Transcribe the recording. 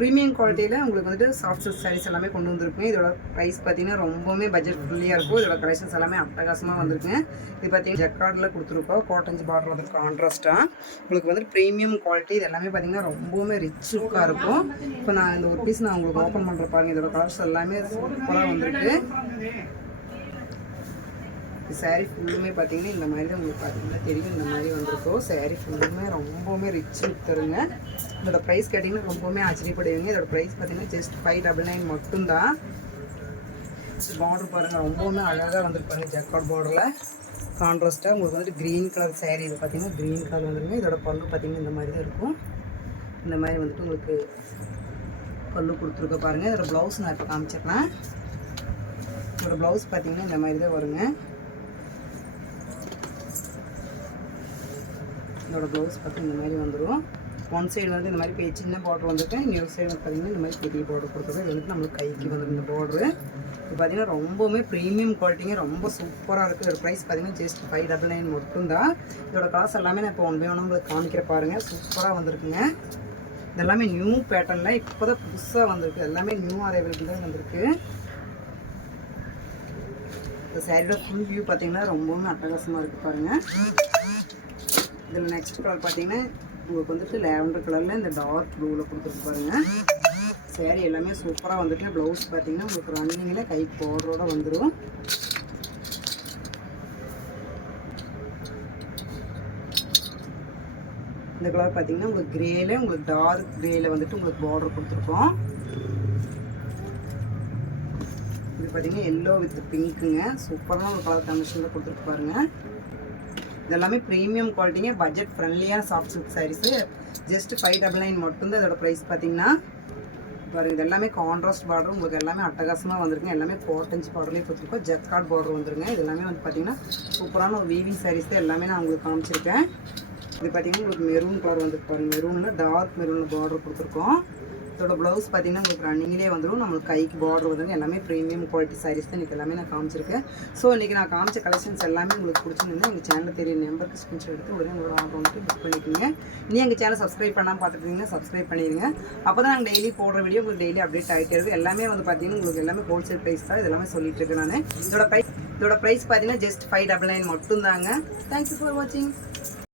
Premium குவாலிட்டியில் உங்களுக்கு வந்துட்டு சாஃப்ட் சில்க் சாரீஸ் எல்லாமே கொண்டு வந்திருக்குங்க. இதோட ப்ரைஸ் பார்த்தீங்கன்னா ரொம்பவுமே பட்ஜெட் ஃப்ரெண்ட்லியாக இருக்கும். இதோட கலெக்ஷன்ஸ் எல்லாமே அட்டகாசமாக வந்திருக்குங்க. இது பார்த்தீங்கன்னா ஜக்கார்டில் கொடுத்துருக்கோம். காட்டன்ஸ் பார்டர் வந்து கான்ட்ராஸ்ட்டாக உங்களுக்கு வந்துட்டு ப்ரீமியம் குவாலிட்டி. இது எல்லாமே பார்த்தீங்கன்னா ரொம்பவுமே ரிச் லுக்காக இருக்கும். இப்போ நான் இந்த ஒரு பீஸ் நான் உங்களுக்கு ஓப்பன் பண்ணுற பாருங்கள். இதோட கலர்ஸ் எல்லாமே சூப்பராக வந்திருக்கு. சாரீ ஃபுல்லுமே பார்த்தீங்கன்னா இந்த மாதிரி தான் உங்களுக்கு பார்த்தீங்கன்னா தெரியும். இந்த மாதிரி வந்திருக்கும். சாரீ ஃபுல்லுமே ரொம்பவுமே ரிச் லுக் தருங்க. இதோட ப்ரைஸ் கேட்டிங்கன்னா ரொம்பவுமே ஆச்சரியப்படுவீங்க. இதோட ப்ரைஸ் பார்த்தீங்கன்னா ஜஸ்ட் 599 மட்டும்தான். பார்டர் பாருங்கள் ரொம்பவுமே அழகாக வந்துருப்பாங்க. ஜக்கார்ட் பார்டரில் கான்ட்ராஸ்ட்டாக உங்களுக்கு வந்துட்டு க்ரீன் கலர் சாரீ. இது பார்த்தீங்கன்னா க்ரீன் கலர் வந்துருங்க. இதோட பல்லு பார்த்தீங்கன்னா இந்த மாதிரி தான் இருக்கும். இந்த மாதிரி வந்துட்டு உங்களுக்கு பல்லு கொடுத்துருக்க பாருங்கள். இதோட ப்ளவுஸ் நான் இப்போ காமிச்சிடுறேன். இதோட ப்ளவுஸ் பார்த்தீங்கன்னா இந்த மாதிரி தான் வருங்க. இதோட ப்ளவுஸ் பார்த்து இந்த மாதிரி வந்துடும். ஒன் சைடு வந்து இந்த மாதிரி சின்ன பார்டர் வந்துட்டு, இன்னொரு சைடு வந்து பார்த்திங்கன்னா இந்த மாதிரி பெரிய பார்டர் கொடுத்துருக்கோம். இது வந்து நம்மளுக்கு கைக்கு வந்துடும் இந்த பார்டரு. இது பார்த்திங்கன்னா ரொம்பவுமே ப்ரீமியம் குவாலிட்டிங்க, ரொம்ப சூப்பராக இருக்குது. இதோட ப்ரைஸ் பார்த்திங்கன்னா ஜஸ்ட் 599 மட்டும்தான். இதோட காசு எல்லாமே நான் இப்போ ஒன் பை ஒன் உங்களுக்கு காமிக்கிற பாருங்கள். சூப்பராக வந்திருக்குங்க. இதெல்லாமே நியூ பேட்டர்னில் இப்போ தான் புதுசாக வந்திருக்கு. எல்லாமே நியூ அரைவல் தான் வந்திருக்கு. இந்த சாரியோட ஃபுல் வியூ பார்த்திங்கன்னா ரொம்பவுமே அட்டகாசமாக இருக்குது பாருங்கள். இதில் நெக்ஸ்ட் கலர் பார்த்தீங்கன்னா உங்களுக்கு வந்துட்டு லேவண்டர் கலரில் இந்த டார்க் ப்ளூவில் கொடுத்துருக்கு பாருங்கள். சாரீ எல்லாமே சூப்பராக வந்துட்டு ப்ளவுஸ் பார்த்தீங்கன்னா உங்களுக்கு ரன்னிங்கில் கை பார்டரோட வந்துடும். இந்த கலர் பார்த்தீங்கன்னா உங்களுக்கு கிரேல, உங்களுக்கு டார்க் கிரேல வந்துட்டு உங்களுக்கு பார்டர் கொடுத்துருக்கோம். இது பார்த்தீங்கன்னா எல்லோ வித் பிங்க்குங்க. சூப்பரான ஒரு கலர் காம்பினேஷனில் கொடுத்துருக்கு பாருங்கள். இதெல்லாமே ப்ரீமியம் குவாலிட்டிங்க, பட்ஜெட் ஃப்ரெண்ட்லியாக சாஃப்ட் சில்க் சாரீஸு. ஜஸ்ட் 599 மட்டும்தான் இதோட ப்ரைஸ் பார்த்தீங்கன்னா. பாருங்கள் இது எல்லாமே கான்ட்ராஸ்ட் பார்டர் உங்களுக்கு எல்லாமே அட்டகாசமாக வந்துருங்க. எல்லாமே காட்டன்ஸ் பார்டர்லேயே கொடுத்துருக்கோம். ஜக்கார்ட் பார்டர் வந்துருங்க. இது எல்லாமே வந்து பார்த்திங்கன்னா சூப்பரான ஒரு வீவிங் சாரீஸ் தான் எல்லாமே நான் உங்களுக்கு காமிச்சிருக்கேன். இது பார்த்திங்கன்னா உங்களுக்கு மெரூன் கலர் வந்துருக்கு பாருங்கள். மெரூனில் டார்க் மெரூனில் பார்டர் கொடுத்துருக்கோம். இதோட ப்ளவுஸ் பார்த்திங்கன்னா உங்களுக்கு ரன்னிங்லேயே வந்துடும். நம்மளுக்கு கைக்கு பார்டர் வந்துடும். எல்லாமே ப்ரீமியம் குவாலிட்டி சாரீஸ் தான் இன்றைக்கி எல்லாமே நான் காமிச்சிருக்கேன். ஸோ இன்றைக்கி நான் காமிச்ச கலெக்ஷன்ஸ் எல்லாமே உங்களுக்கு பிடிச்சிருந்தீங்கன்னா எங்கள் சேனலில் தெரிய நம்பருக்கு ஸ்க்ரீன்ஷாட் எடுத்து உடனே உங்களோட ஆர்டர் வந்துட்டு புக் பண்ணிக்கோங்க. நீ எங்கள் சேனல் சப்ஸ்கிரைப் பண்ணாமல் பார்த்துக்கிட்டிங்கன்னா சப்ஸ்கிரைப் பண்ணிடுங்க. அப்போ தான் நாங்கள் டெய்லி போடுற வீடியோ உங்களுக்கு டெய்லி அப்டேட் ஆகிட்டே இருக்கும். எல்லாமே வந்து பார்த்திங்கன்னா உங்களுக்கு எல்லாமே ஹோல்சேல் ப்ரைஸ் தான் இதெல்லாமே சொல்லிட்டு இருக்கேன் நான். இதோட ப்ரைஸ் பார்த்தீங்கன்னா ஜஸ்ட் 599 மட்டும்தாங்க. தேங்க்யூ ஃபார் வாட்சிங்.